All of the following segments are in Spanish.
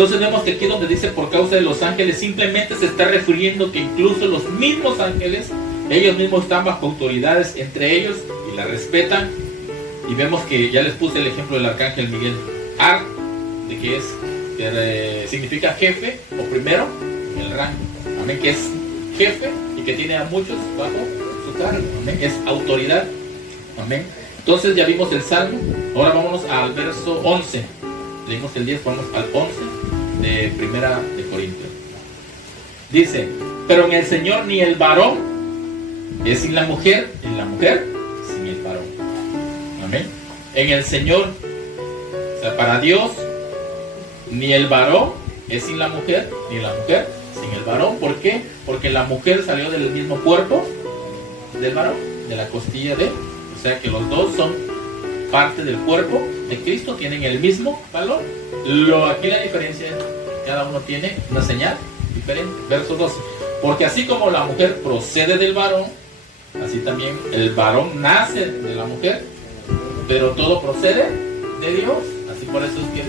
Entonces vemos que aquí donde dice por causa de los ángeles, simplemente se está refiriendo que incluso los mismos ángeles, ellos mismos están bajo autoridades entre ellos y la respetan. Y vemos que ya les puse el ejemplo del arcángel Miguel. Ar, de que significa jefe o primero en el rango. Amén, que es jefe y que tiene a muchos bajo su cargo. Amén, es autoridad. Amén. Entonces ya vimos el Salmo. Ahora vámonos al verso 11. Leímos el 10, vamos al 11 de Primera de Corintios. Dice, pero en el Señor ni el varón es sin la mujer, en la mujer sin el varón. Amén. En el Señor, o sea, para Dios, ni el varón es sin la mujer, ni la mujer sin el varón. ¿Por qué? Porque la mujer salió del mismo cuerpo del varón, de la costilla de él. O sea que los dos son parte del cuerpo de Cristo, tienen el mismo valor. Aquí la diferencia es que cada uno tiene una señal diferente. Verso 12. Porque así como la mujer procede del varón, así también el varón nace de la mujer, pero todo procede de Dios. Así por eso es que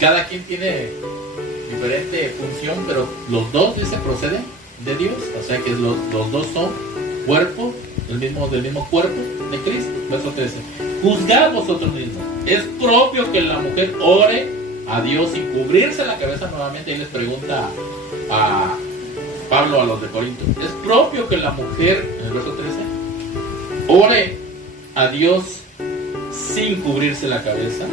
cada quien tiene diferente función, pero los dos, dice, proceden de Dios. O sea que los dos son cuerpo, del mismo cuerpo de Cristo. Verso 13. Juzgad vosotros mismos. Es propio que la mujer ore a Dios sin cubrirse la cabeza. Nuevamente ahí les pregunta a Pablo a los de Corinto. Es propio que la mujer, en el verso 13, ore a Dios sin cubrirse la cabeza.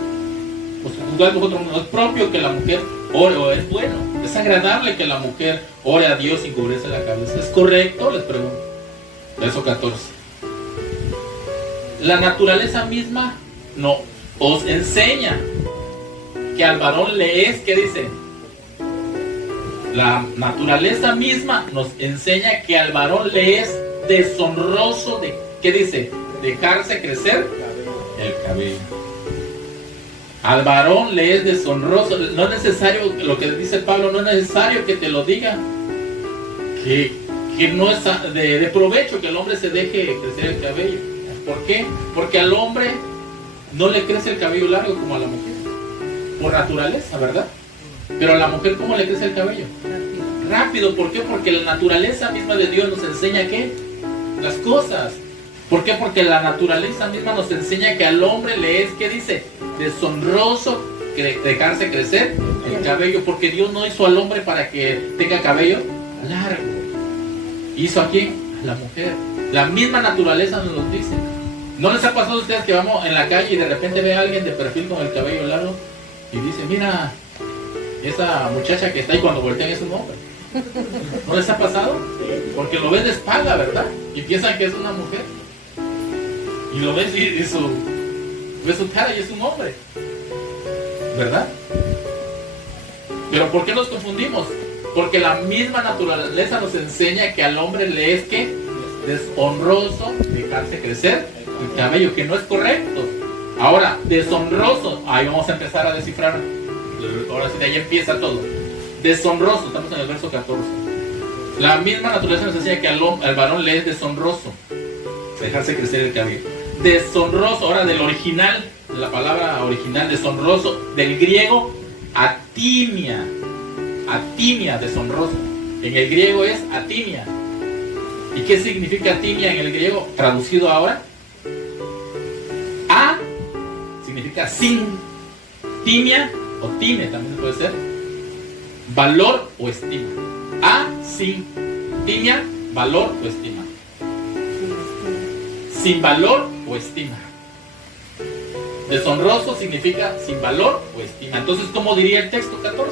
Pues juzgad vosotros mismos. Es propio que la mujer ore, o es bueno, es agradable que la mujer ore a Dios sin cubrirse la cabeza. ¿Es correcto? Les pregunto. Verso 14. La naturaleza misma no os enseña que al varón le es, ¿qué dice? La naturaleza misma nos enseña que al varón le es deshonroso de, ¿qué dice? Dejarse crecer el cabello. Al varón le es deshonroso. No es necesario, lo que dice Pablo, no es necesario que te lo diga, que no es de provecho que el hombre se deje crecer el cabello. ¿Por qué? Porque al hombre no le crece el cabello largo como a la mujer, por naturaleza, ¿verdad? Pero a la mujer, ¿cómo le crece el cabello? Rápido. ¿Por qué? Porque la naturaleza misma de Dios nos enseña ¿qué? Las cosas. ¿Por qué? Porque la naturaleza misma nos enseña que al hombre le es, ¿qué dice? Deshonroso dejarse crecer el cabello, porque Dios no hizo al hombre para que tenga cabello largo. ¿Hizo a quién? A la mujer. La misma naturaleza nos lo dice. ¿No les ha pasado a ustedes que vamos en la calle y de repente ve a alguien de perfil con el cabello largo y dice, mira, esa muchacha que está ahí, cuando voltean es un hombre? ¿No les ha pasado? Porque lo ves de espalda, ¿verdad? Y piensan que es una mujer. Y lo ves y ves su cara y es un hombre, ¿verdad? Pero ¿por qué nos confundimos? Porque la misma naturaleza nos enseña que al hombre le es que deshonroso dejarse crecer el cabello, que no es correcto. Ahora, deshonroso, ahí vamos a empezar a descifrar. Ahora sí, de ahí empieza todo. Deshonroso, estamos en el verso 14. La misma naturaleza nos enseña que al varón le es deshonroso dejarse crecer el cabello. Deshonroso, ahora del original, de la palabra original, deshonroso, del griego atimia. Atimia, deshonroso. En el griego es atimia. ¿Y qué significa atimia en el griego? Traducido ahora. A significa sin. Timia o time también puede ser. Valor o estima. A, sin. Timia, valor o estima. Sin valor o estima. Deshonroso significa sin valor o estima. Entonces, ¿cómo diría el texto 14?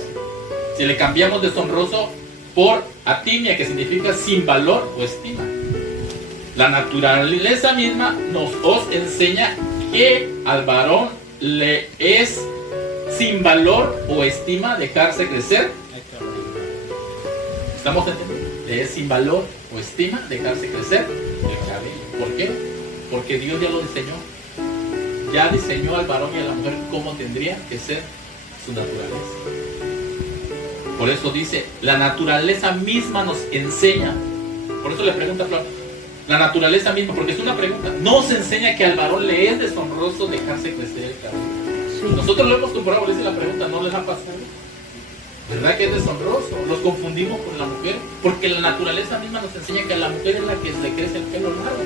Si le cambiamos deshonroso por atimia, que significa sin valor o estima. La naturaleza misma os enseña que al varón le es sin valor o estima dejarse crecer. ¿Estamos entendiendo? Le es sin valor o estima dejarse crecer el cabello. ¿Por qué? Porque Dios ya lo diseñó. Ya diseñó al varón y a la mujer cómo tendría que ser su naturaleza. Por eso dice, la naturaleza misma nos enseña. Por eso le pregunta a Pablo, la naturaleza misma, porque es una pregunta, nos enseña que al varón le es deshonroso dejarse crecer el cabello. Sí. Nosotros lo hemos comprobado, le dice la pregunta, ¿no les ha pasado? ¿Verdad que es deshonroso? Los confundimos con la mujer, porque la naturaleza misma nos enseña que a la mujer es la que se le crece el pelo largo.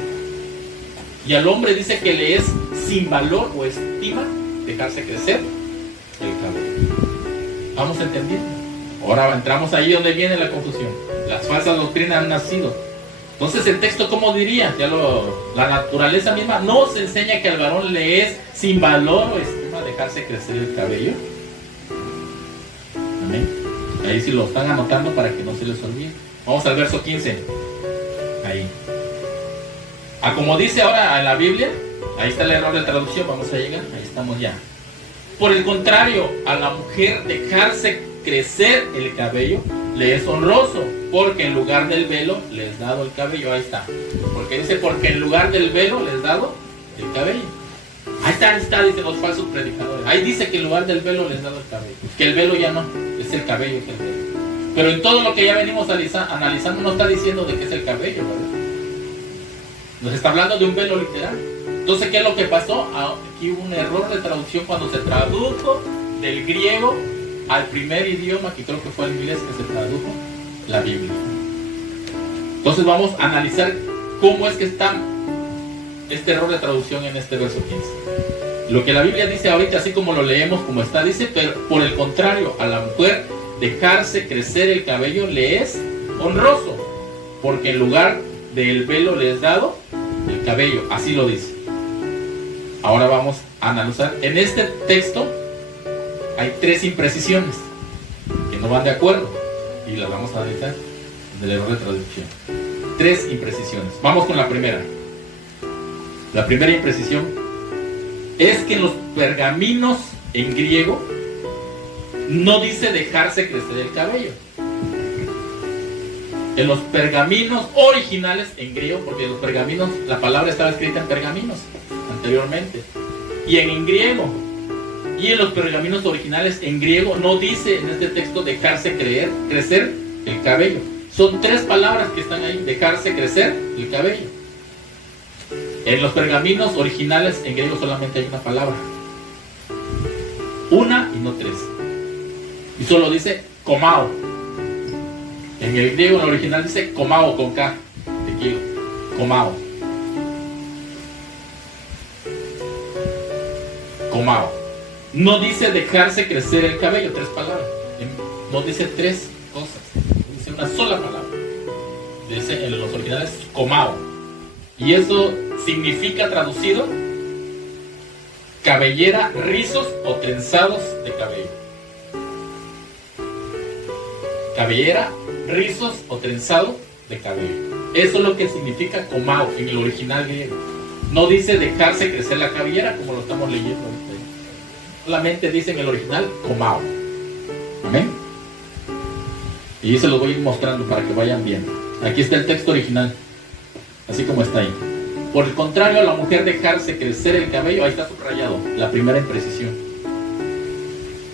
Y al hombre dice que le es sin valor o estima dejarse crecer el cabello. ¿Vamos entendiendo? Ahora entramos ahí donde viene la confusión. Las falsas doctrinas han nacido. Entonces el texto, ¿cómo diría? La naturaleza misma nos enseña que al varón le es sin valor o estima dejarse crecer el cabello. Amén. Ahí sí lo están anotando para que no se les olvide. Vamos al verso 15. Ahí. Como dice ahora en la Biblia, ahí está el error de traducción, vamos a llegar, ahí estamos ya. Por el contrario, a la mujer dejarse crecer el cabello le es honroso, porque en lugar del velo le es dado el cabello. Ahí está. Porque dice, porque en lugar del velo le es dado el cabello. Ahí está, dicen los falsos predicadores. Ahí dice que en lugar del velo le es dado el cabello. Que el velo ya no, es el cabello que es el velo. Pero en todo lo que ya venimos analizando no está diciendo de qué es el cabello, ¿verdad? Nos está hablando de un velo literal. Entonces, ¿qué es lo que pasó? Aquí hubo un error de traducción cuando se tradujo del griego al primer idioma, que creo que fue el inglés, que se tradujo la Biblia. Entonces vamos a analizar cómo es que está este error de traducción en este verso 15. Lo que la Biblia dice ahorita, así como lo leemos como está, dice, pero por el contrario, a la mujer dejarse crecer el cabello le es honroso, porque en lugar del velo le es dado el cabello. Así lo dice. Ahora vamos a analizar. En este texto hay 3 imprecisiones que no van de acuerdo y las vamos a analizar del error de traducción. 3 imprecisiones. Vamos con la primera. La primera imprecisión es que en los pergaminos en griego no dice dejarse crecer el cabello. En los pergaminos originales en griego, porque los pergaminos, la palabra estaba escrita en pergaminos anteriormente, y en griego, y en los pergaminos originales en griego no dice en este texto dejarse crecer el cabello. Son 3 palabras que están ahí: dejarse crecer el cabello. En los pergaminos originales en griego solamente hay una palabra, una y no 3, y solo dice komao. En el griego, en el original, dice komao con K de kilo. Komao. Komao. No dice dejarse crecer el cabello, 3 palabras. No dice 3 cosas. Dice una sola palabra. Dice en los originales komao. Y eso significa, traducido, cabellera, rizos o trenzados de cabello. Cabellera, rizos o trenzado de cabello. Eso es lo que significa komao en el original griego. No dice dejarse crecer la cabellera como lo estamos leyendo ahorita. Solamente dice en el original komao. Amén. Y se los voy a ir mostrando para que vayan viendo. Aquí está el texto original, así como está ahí. Por el contrario, a la mujer dejarse crecer el cabello, ahí está subrayado, la primera imprecisión.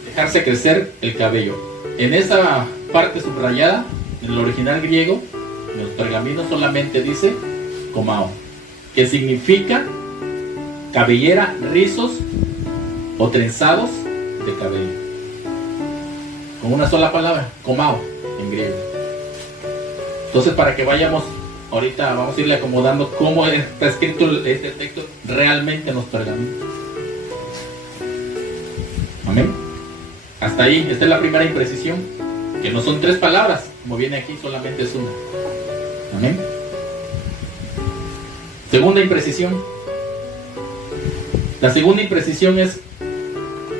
Dejarse crecer el cabello. En esa parte subrayada, en el original griego, en los pergaminos solamente dice komao, que significa cabellera, rizos o trenzados de cabello. Con una sola palabra, komao, en griego. Entonces, para que vayamos, ahorita vamos a irle acomodando cómo está escrito este texto realmente en los pergaminos. Amén. Hasta ahí, esta es la primera imprecisión, que no son 3 palabras, como viene aquí, solamente es una. Amén. Segunda imprecisión. La segunda imprecisión es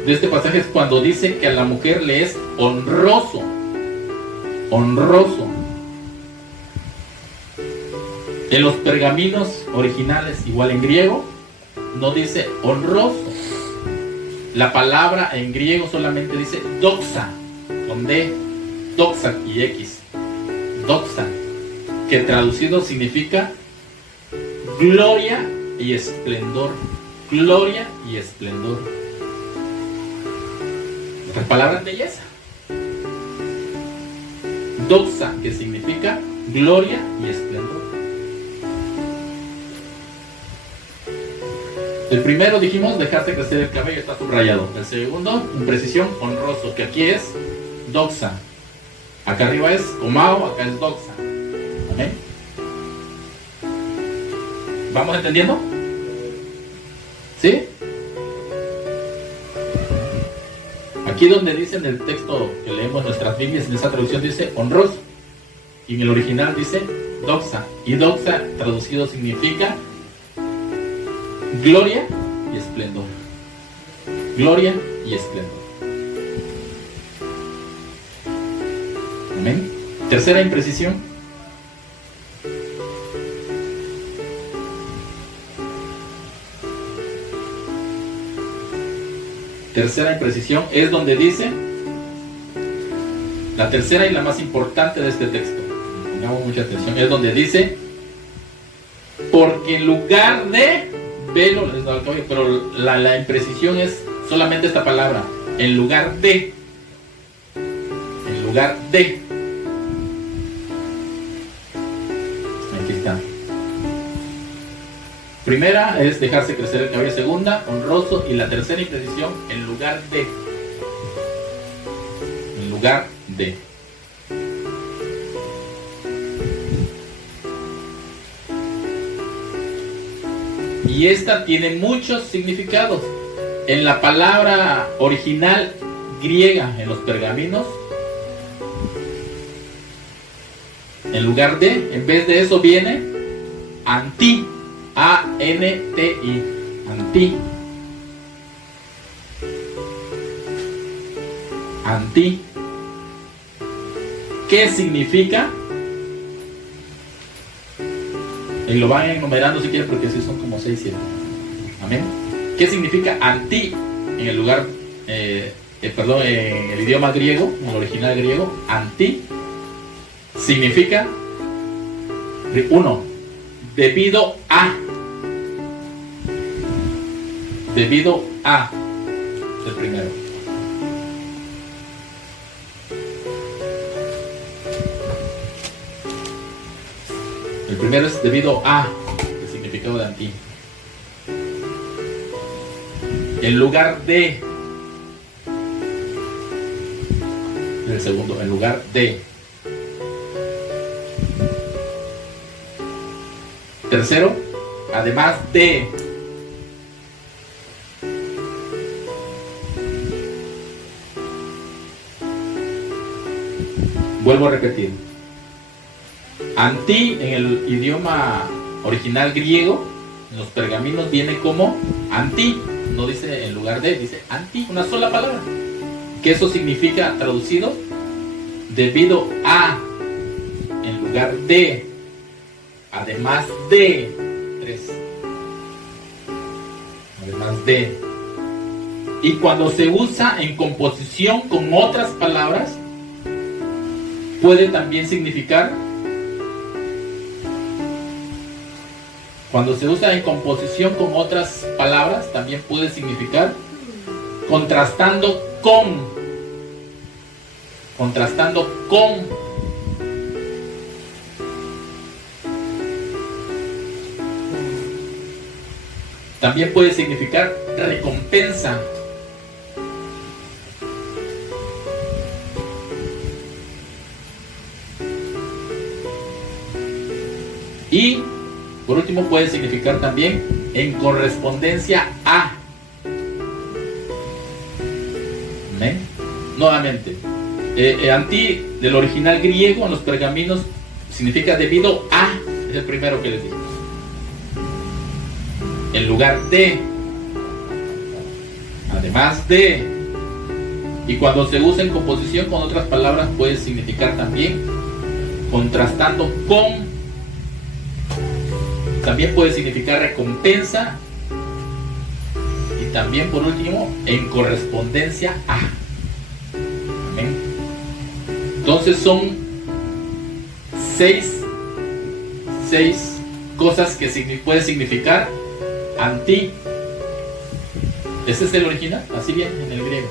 de este pasaje es cuando dice que a la mujer le es honroso. Honroso. En los pergaminos originales, igual en griego, no dice honroso. La palabra en griego solamente dice doxa, con D, doxa y X. Doxa, que traducido significa gloria y esplendor. Gloria y esplendor. Otra palabra es belleza. Doxa, que significa gloria y esplendor. El primero dijimos dejarse crecer el cabello, está subrayado. El segundo, imprecisión, honroso, que aquí es doxa. Acá arriba es omao, acá es doxa. ¿Amén? ¿Vamos entendiendo? ¿Sí? Aquí donde dice en el texto que leemos en nuestras Biblias, en esa traducción dice honroso. Y en el original dice doxa. Y doxa traducido significa gloria y esplendor. Gloria y esplendor. Amén. Tercera imprecisión. Tercera imprecisión es donde dice, la tercera y la más importante de este texto, pongamos mucha atención, es donde dice, porque en lugar de velo, pero la imprecisión es solamente esta palabra, en lugar de. Aquí está. Primera es dejarse crecer el cabello, segunda, honroso, y la tercera imprecisión, en lugar de. En lugar de. Y esta tiene muchos significados. En la palabra original griega, en los pergaminos, en lugar de, en vez de eso viene anti, A-N-T-I, anti. Anti. ¿Qué significa? Y lo van enumerando si quieren, porque así son como 6, 7. Amén. ¿Qué significa anti en el lugar, en el idioma griego, en el original griego? Anti significa, uno, debido a. Debido a, el primero. El primero es debido a, el significado de anti. En lugar de. El segundo, en lugar de. Tercero, además de. Vuelvo a repetir. Anti en el idioma original griego, en los pergaminos viene como anti, no dice en lugar de, dice anti, una sola palabra. Que eso significa, traducido, debido a, en lugar de, además de, 3. Además de. Y cuando se usa en composición con otras palabras, puede también significar, cuando se usa en composición con otras palabras, también puede significar contrastando con. Contrastando con. También puede significar recompensa. Y por último puede significar también en correspondencia a. ¿Amén? Nuevamente, anti del original griego en los pergaminos significa debido a, es el primero que les digo. En lugar de, además de, y cuando se usa en composición con otras palabras puede significar también contrastando con. También puede significar recompensa. Y también por último en correspondencia a. ¿Amén? Entonces son 6 cosas que puede significar anti. Ese es el original, así bien en el griego.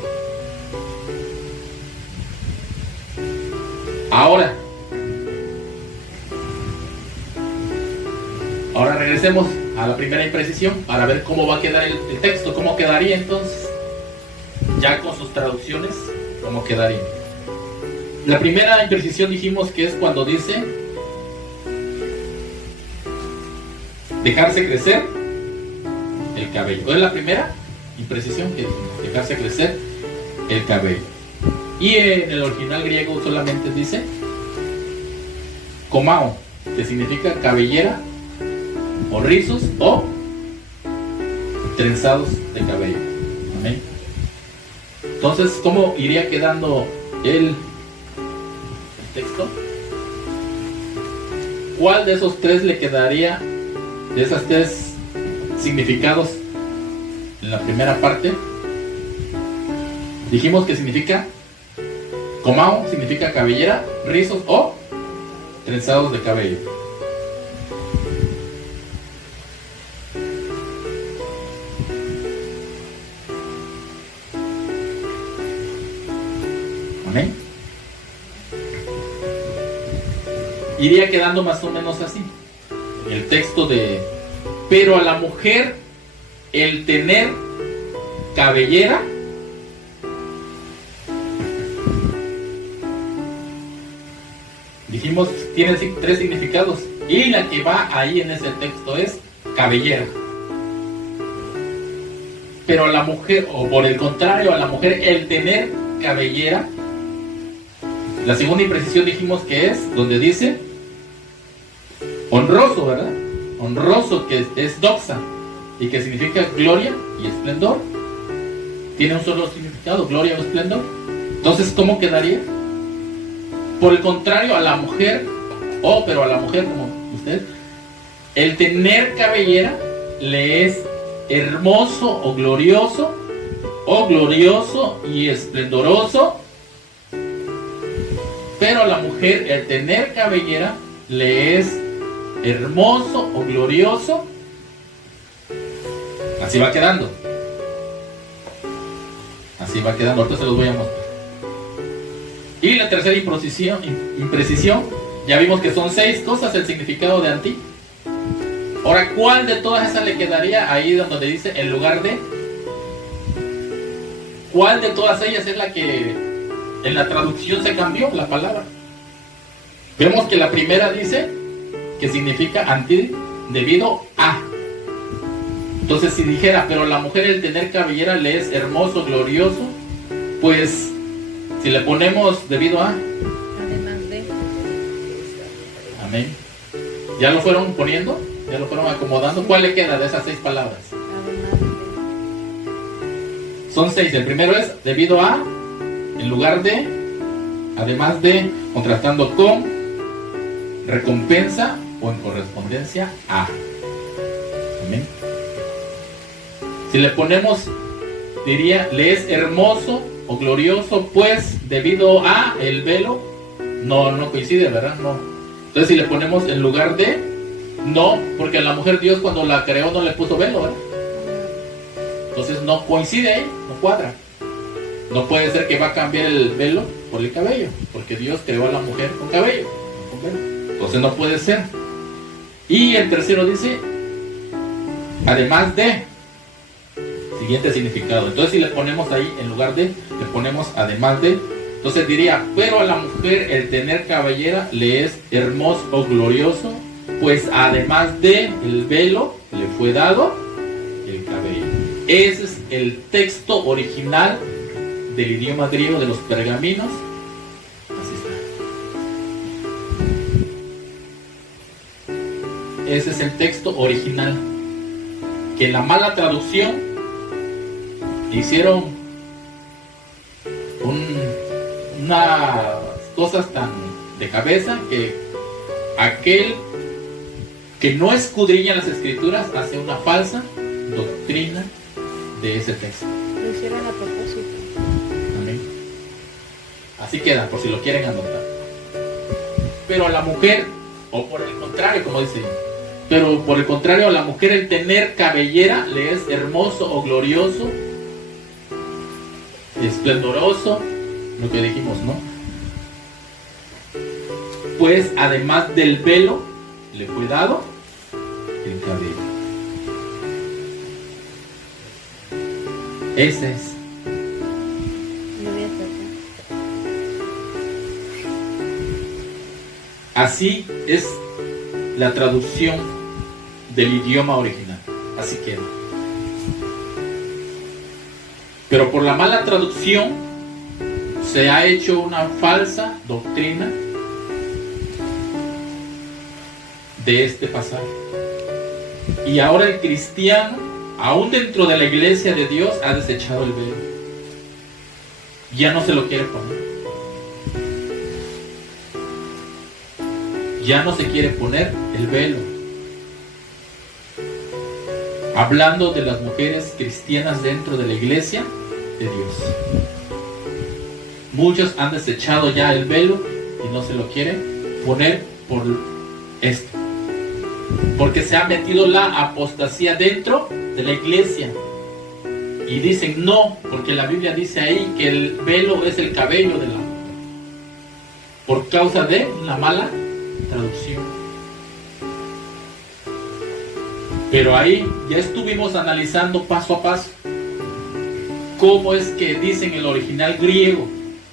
Ahora regresemos a la primera imprecisión para ver cómo va a quedar el texto, cómo quedaría entonces, ya con sus traducciones, cómo quedaría. La primera imprecisión dijimos que es cuando dice dejarse crecer el cabello. Es la primera imprecisión que dijimos, dejarse crecer el cabello. Y en el original griego solamente dice komao, que significa cabellera o rizos o trenzados de cabello. Amén. Entonces, ¿cómo iría quedando el texto? ¿Cuál de esos tres le quedaría, de esos tres significados en la primera parte? Dijimos que significa komao, significa cabellera, rizos o trenzados de cabello. Amén. Iría quedando más o menos así el texto de: pero a la mujer el tener cabellera dijimos tiene tres significados, y la que va ahí en ese texto es cabellera. Pero a la mujer, o por el contrario, a la mujer el tener cabellera, la segunda imprecisión dijimos que es donde dice honroso, ¿verdad? Honroso, que es doxa, y que significa gloria y esplendor. Tiene un solo significado, gloria o esplendor. Entonces, ¿cómo quedaría? Por el contrario, a la mujer, pero a la mujer, como usted, el tener cabellera le es hermoso o glorioso y esplendoroso. Pero a la mujer el tener cabellera le es hermoso o glorioso. Así va quedando. Así va quedando. Ahorita se los voy a mostrar. Y la tercera imprecisión, ya vimos que son 6 cosas el significado de anti. Ahora, ¿cuál de todas esas le quedaría ahí donde dice en lugar de? ¿Cuál de todas ellas es la que en la traducción se cambió la palabra? Vemos que la primera dice que significa anti debido a. Entonces, si dijera, pero la mujer el tener cabellera le es hermoso, glorioso, pues si le ponemos debido a, además de. Amén. ¿Ya lo fueron poniendo? ¿Ya lo fueron acomodando? ¿Cuál le queda de esas 6 palabras? Además de. Son 6. El primero es debido a, en lugar de, además de, contrastando con, recompensa o en correspondencia a. Amén. Si le ponemos, diría, le es hermoso o glorioso, pues debido a el velo, no coincide, ¿verdad? No. Entonces, si le ponemos en lugar de, no, porque a la mujer Dios cuando la creó no le puso velo, ¿verdad? Entonces no coincide ahí, no cuadra. No puede ser que va a cambiar el velo por el cabello, porque Dios creó a la mujer con cabello, no con velo. Entonces no puede ser. Y el tercero dice, además de, siguiente significado. Entonces, si le ponemos ahí en lugar de, le ponemos además de, entonces diría, pero a la mujer el tener cabellera le es hermoso o glorioso, pues además de el velo le fue dado el cabello. Ese es el texto original del idioma griego de los pergaminos. Así está. Ese es el texto original, que en la mala traducción hicieron unas cosas tan de cabeza que aquel que no escudriña las escrituras hace una falsa doctrina de ese texto. Lo hicieron a propósito. Amén. Así queda, por si lo quieren anotar. Pero a la mujer, o por el contrario, como dice, pero por el contrario, a la mujer el tener cabellera le es hermoso o glorioso, esplendoroso, lo que dijimos, ¿no? Pues además del velo le fue dado el cabello. Ese es. No voy a Así es la traducción del idioma original. Así queda. Pero por la mala traducción se ha hecho una falsa doctrina de este pasaje. Y ahora el cristiano, aún dentro de la iglesia de Dios, ha desechado el velo. Ya no se lo quiere poner. Ya no se quiere poner el velo. Hablando de las mujeres cristianas dentro de la iglesia de Dios. Muchos han desechado ya el velo y no se lo quieren poner por esto. Porque se ha metido la apostasía dentro de la iglesia. Y dicen no, porque la Biblia dice ahí que el velo es el cabello de la mujer. Por causa de la mala traducción. Pero ahí ya estuvimos analizando paso a paso cómo es que dice en el original griego,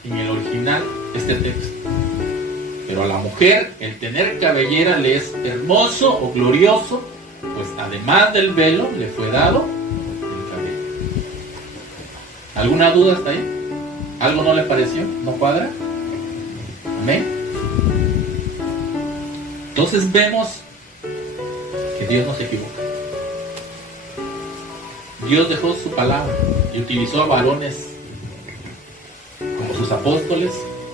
en el original este texto. Pero a la mujer el tener cabellera le es hermoso o glorioso, pues además del velo le fue dado el cabello. ¿Alguna duda hasta ahí? ¿Algo no le pareció? ¿No cuadra? ¿Amén? Entonces vemos que Dios no se equivoca. Dios dejó su palabra y utilizó a varones como sus apóstoles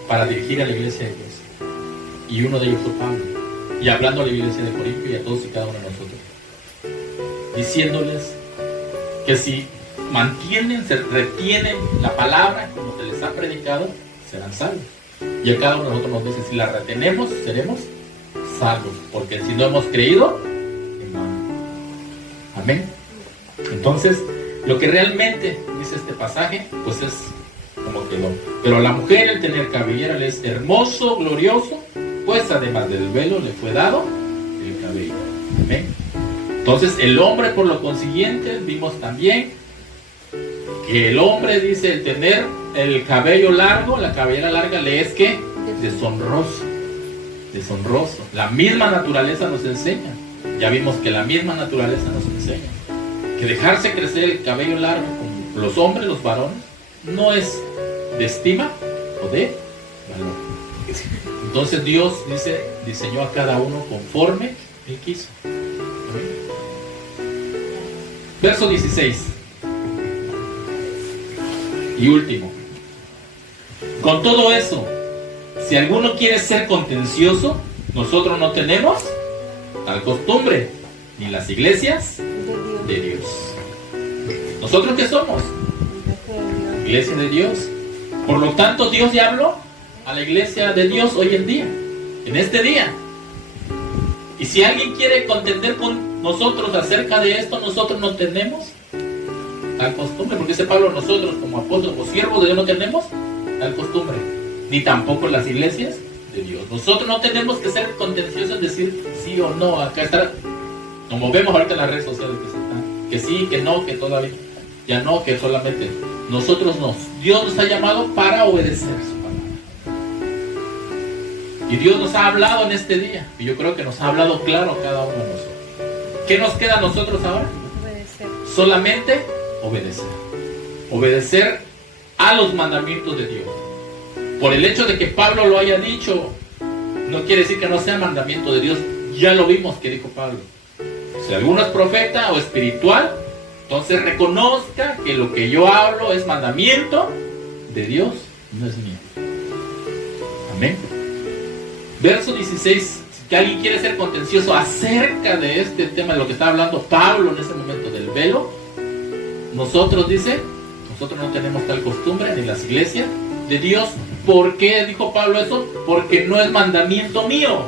para dirigir a la iglesia de Dios. Y uno de ellos fue Pablo. Y hablando a la iglesia de Corinto y a todos y cada uno de nosotros. Diciéndoles que si mantienen, se retienen la palabra como se les ha predicado, serán salvos. Y a cada uno de nosotros nos dice, si la retenemos, seremos salvos. Porque si no hemos creído, en vano. Amén. Entonces, lo que realmente dice este pasaje, pues es como quedó. Pero a la mujer el tener cabellera le es hermoso, glorioso, pues además del velo le fue dado el cabello. Amén. Entonces, el hombre, por lo consiguiente, vimos también que el hombre dice el tener el cabello largo, la cabellera larga le es que deshonroso. Deshonroso. La misma naturaleza nos enseña. Ya vimos que la misma naturaleza nos enseña que dejarse crecer el cabello largo como los hombres, los varones, no es de estima o de valor. Entonces Dios dice, diseñó a cada uno conforme Él quiso. Verso 16 y último. Con todo eso, si alguno quiere ser contencioso, nosotros no tenemos tal costumbre, ni las iglesias de Dios. ¿Nosotros qué somos? Iglesia de Dios. Por lo tanto, Dios ya habló a la iglesia de Dios hoy en día, en este día. Y si alguien quiere contender con nosotros acerca de esto, nosotros no tenemos tal costumbre, porque dice Pablo, nosotros como apóstoles o siervos de Dios no tenemos tal costumbre, ni tampoco las iglesias de Dios. Nosotros no tenemos que ser contenciosos, decir sí o no. Acá está, como vemos ahorita en las redes sociales que sí, que no, que todavía ya no, que solamente nosotros no. Dios nos ha llamado para obedecer su palabra. Y Dios nos ha hablado en este día, y yo creo que nos ha hablado claro a cada uno de nosotros. ¿Qué nos queda a nosotros ahora? Obedecer. Solamente obedecer. Obedecer a los mandamientos de Dios. Por el hecho de que Pablo lo haya dicho, no quiere decir que no sea mandamiento de Dios. Ya lo vimos que dijo Pablo. Si alguno es profeta o espiritual, entonces reconozca que lo que yo hablo es mandamiento de Dios, no es mío. Amén. Verso 16. Si alguien quiere ser contencioso acerca de este tema, de lo que está hablando Pablo en ese momento del velo, nosotros, dice, nosotros no tenemos tal costumbre ni las iglesias de Dios. ¿Por qué dijo Pablo eso? Porque no es mandamiento mío,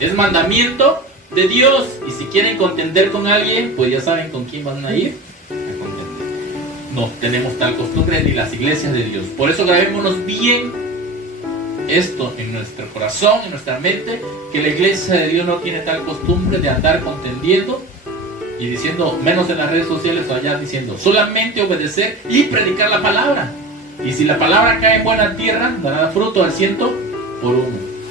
es mandamiento de Dios. Y si quieren contender con alguien, pues ya saben con quién van a ir a contender. No tenemos tal costumbre ni las iglesias de Dios. Por eso grabémonos bien esto en nuestro corazón, en nuestra mente, que la iglesia de Dios no tiene tal costumbre de andar contendiendo y diciendo, menos en las redes sociales o allá, diciendo solamente obedecer y predicar la palabra. Y si la palabra cae en buena tierra, dará fruto al 100 por 1.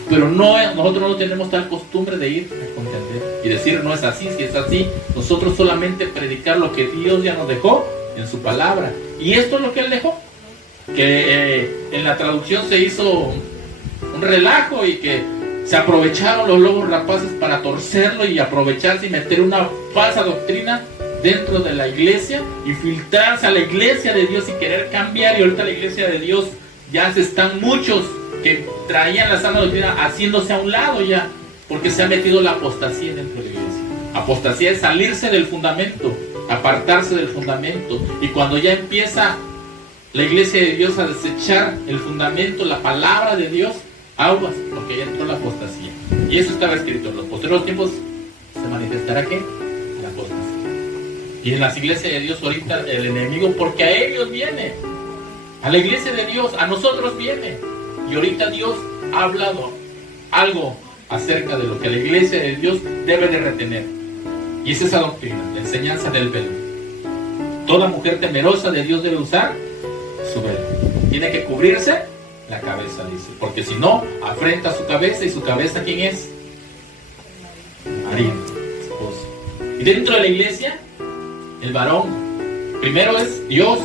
Pero nosotros no tenemos tal costumbre de ir a contender y decir no es así, si es así. Nosotros solamente predicar lo que Dios ya nos dejó en su palabra. Y esto es lo que Él dejó. Que en la traducción se hizo un relajo y que se aprovecharon los lobos rapaces para torcerlo y aprovecharse y meter una falsa doctrina dentro de la iglesia, infiltrarse a la iglesia de Dios y querer cambiar. Y ahorita la iglesia de Dios ya se están muchos que traían la sana doctrina haciéndose a un lado ya, porque se ha metido la apostasía dentro de la iglesia. Apostasía es salirse del fundamento, apartarse del fundamento. Y cuando ya empieza la iglesia de Dios a desechar el fundamento, la palabra de Dios, aguas, porque ya entró la apostasía. Y eso estaba escrito: en los posteriores tiempos se manifestará ¿qué? La apostasía. Y en las iglesias de Dios ahorita el enemigo, porque a ellos viene, a la iglesia de Dios, a nosotros viene. Y ahorita Dios ha hablado algo acerca de lo que la iglesia de Dios debe de retener. Y es esa doctrina, la enseñanza del velo. Toda mujer temerosa de Dios debe usar su velo. Tiene que cubrirse la cabeza, dice, porque si no, afrenta su cabeza. ¿Y su cabeza quién es? María, esposo. Y dentro de la iglesia, el varón primero es Dios,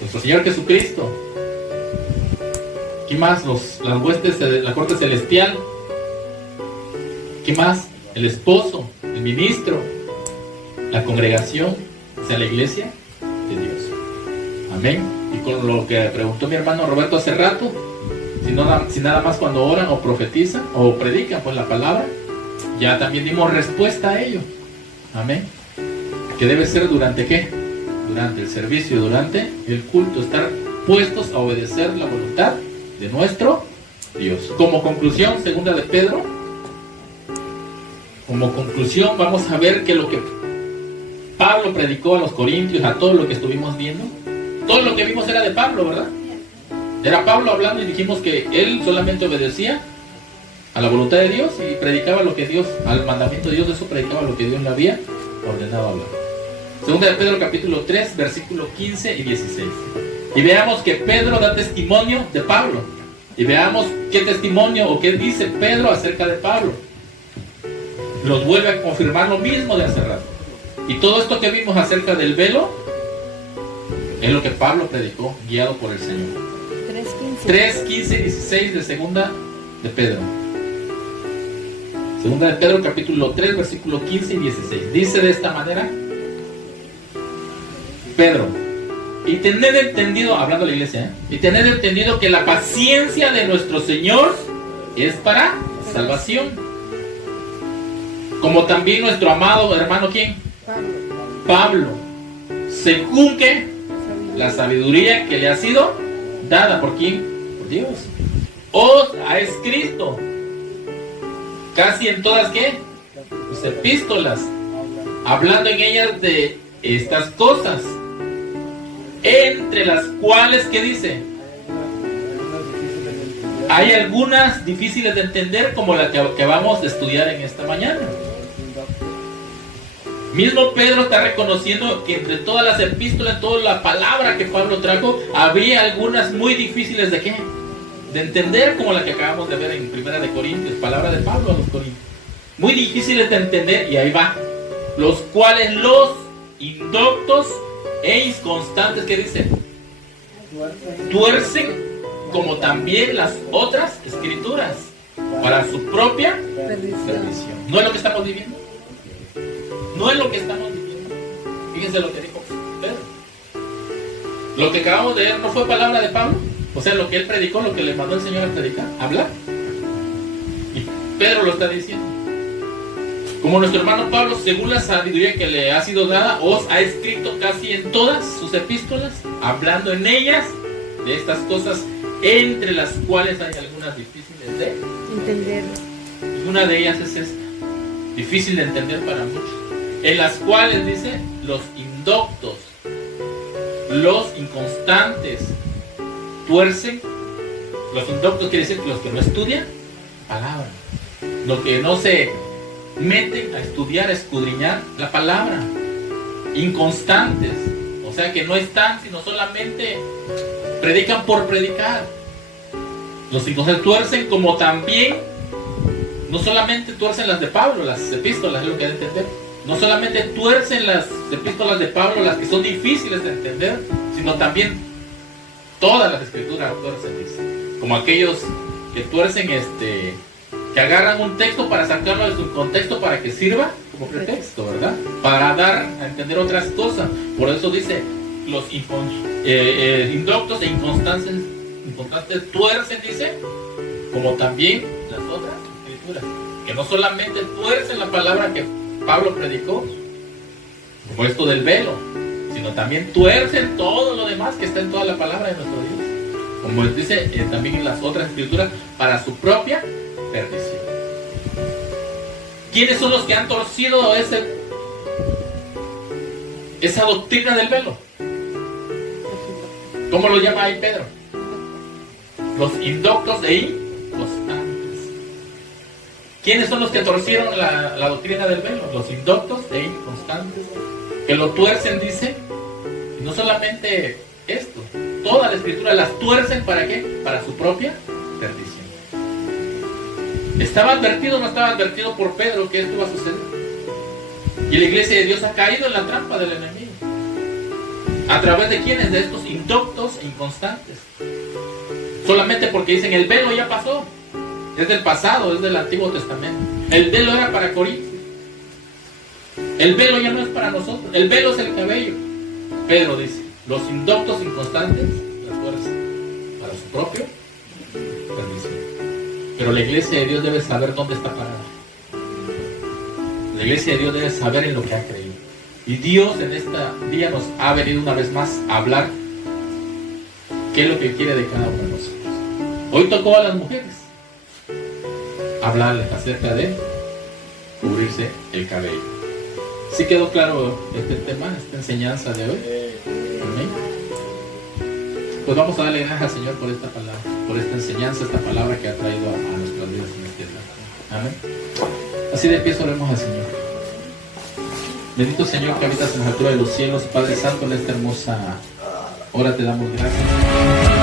nuestro Señor Jesucristo. ¿Qué más? Las huestes de la corte celestial. ¿Qué más? El esposo, el ministro, la congregación, o sea, la iglesia de Dios. Amén. Y con lo que preguntó mi hermano Roberto hace rato, si nada más cuando oran o profetizan o predican pues la palabra, ya también dimos respuesta a ello. Amén. Que debe ser durante ¿qué? Durante el servicio, durante el culto, estar puestos a obedecer la voluntad de nuestro Dios. Como conclusión, segunda de Pedro, como conclusión vamos a ver que lo que Pablo predicó a los corintios, a todo lo que estuvimos viendo, todo lo que vimos era de Pablo, ¿verdad? Era Pablo hablando y dijimos que él solamente obedecía a la voluntad de Dios y predicaba lo que Dios, al mandamiento de Dios, eso predicaba lo que Dios le había ordenado hablar. Segunda de Pedro capítulo 3, versículo 15 y 16. Y veamos que Pedro da testimonio de Pablo. Y veamos qué testimonio o qué dice Pedro acerca de Pablo. Nos vuelve a confirmar lo mismo de hace rato. Y todo esto que vimos acerca del velo es lo que Pablo predicó, guiado por el Señor. 3, 15 y 16 de segunda de Pedro. Segunda de Pedro capítulo 3, versículo 15 y 16. Dice de esta manera: Pedro, y tened entendido, hablando a la iglesia, y tened entendido que la paciencia de nuestro Señor es para salvación. Como también nuestro amado hermano, ¿quién? Pablo. Según que la sabiduría que le ha sido dada, ¿por quién? Por Dios. Os ha escrito casi en todas, ¿qué? Sus epístolas, hablando en ellas de estas cosas, entre las cuales, ¿qué dice? Hay algunas difíciles de entender, como la que vamos a estudiar en esta mañana. Mismo Pedro está reconociendo que entre todas las epístolas, toda la palabra que Pablo trajo, había algunas muy difíciles de ¿qué? De entender, como la que acabamos de ver en Primera de Corintios, palabra de Pablo a los Corintios. Muy difíciles de entender, y ahí va. Los cuales los indoctos e inconstantes, ¿qué dice? Tuercen, como también las otras escrituras, para su propia perdición. ¿No es lo que estamos viviendo? No es lo que estamos viviendo. Fíjense lo que dijo Pedro. Lo que acabamos de leer no fue palabra de Pablo. O sea, lo que él predicó, lo que le mandó el Señor a predicar, a hablar. Y Pedro lo está diciendo. Como nuestro hermano Pablo, según la sabiduría que le ha sido dada, os ha escrito casi en todas sus epístolas, hablando en ellas de estas cosas, entre las cuales hay algunas difíciles de entender. Y una de ellas es esta, difícil de entender para muchos, en las cuales dice los indoctos, los inconstantes, tuercen. Los indoctos quiere decir que los que no estudian palabra, los que no se meten a estudiar, a escudriñar la palabra, inconstantes, o sea que no están, sino solamente predican por predicar. Los inconstantes tuercen como también, no solamente tuercen las de Pablo, las epístolas, es lo que hay que entender. No solamente tuercen las epístolas de Pablo, las que son difíciles de entender, sino también todas las escrituras tuercen, dice. Como aquellos que tuercen, que agarran un texto para sacarlo de su contexto para que sirva como pretexto, ¿verdad? Para dar a entender otras cosas. Por eso dice, los indoctos e inconstantes tuercen, dice, como también las otras escrituras. Que no solamente tuercen la palabra que Pablo predicó, como esto del velo, sino también tuercen todo lo demás que está en toda la palabra de nuestro Dios. Como dice también en las otras escrituras, para su propia perdición. ¿Quiénes son los que han torcido esa doctrina del velo? ¿Cómo lo llama ahí Pedro? Los indoctos e inconstantes. ¿Quiénes son los que torcieron la doctrina del velo? Los indoctos e inconstantes, que lo tuercen, dice, y no solamente esto, toda la escritura las tuercen, ¿para qué? Para su propia perdición. ¿Estaba advertido o no estaba advertido por Pedro que esto iba a suceder? Y la iglesia de Dios ha caído en la trampa del enemigo. ¿A través de quiénes? De estos indoctos e inconstantes. Solamente porque dicen el velo ya pasó. Es del pasado, es del Antiguo Testamento. El velo era para Corintios. El velo ya no es para nosotros. El velo es el cabello. Pedro dice, los indoctos inconstantes la tuercen para su propio perdición. Pero la iglesia de Dios debe saber dónde está parada. La iglesia de Dios debe saber en lo que ha creído. Y Dios en este día nos ha venido una vez más a hablar qué es lo que quiere de cada uno de nosotros. Hoy tocó a las mujeres hablarles acerca de cubrirse el cabello. ¿Sí quedó claro este tema, esta enseñanza de hoy? Amén. Pues vamos a darle gracias al Señor por esta palabra, por esta enseñanza, esta palabra que ha traído a nuestras vidas en este día. Amén. Así de pie oremos al Señor. Bendito Señor que habitas en la altura de los cielos, Padre Santo, en esta hermosa hora te damos gracias.